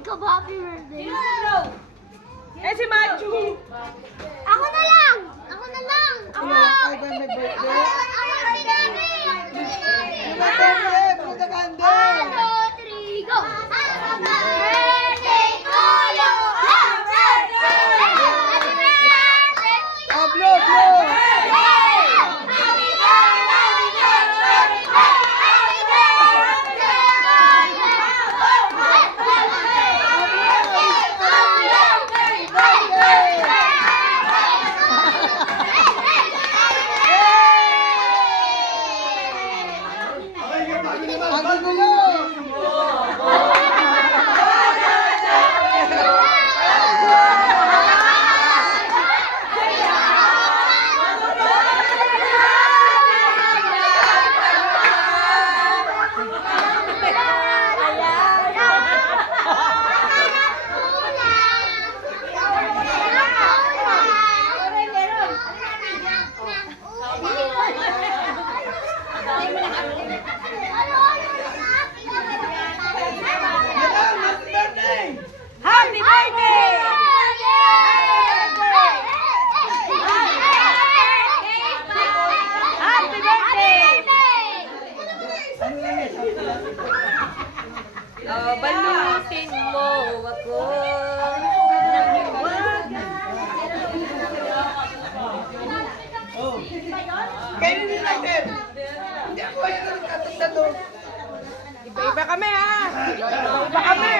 Ikaw ba happy birthday? Eh, si Machu! Ako na lang! Ako na lang! Ako! Ay, ba may birthday? Ako si Daddy! May birthday! Blow the candle! 1, 2, 3, go! Happy birthday to you! Happy birthday! Happy birthday! Ah, blow, blow! Ang gulo! Happy birthday! Happy birthday! Happy birthday! Oh, balutin mo ako ng hiwaga. Kainin din natin! Hindi ako ay nagkatagda doon. Iba-iba kami ha! Iba-iba kami!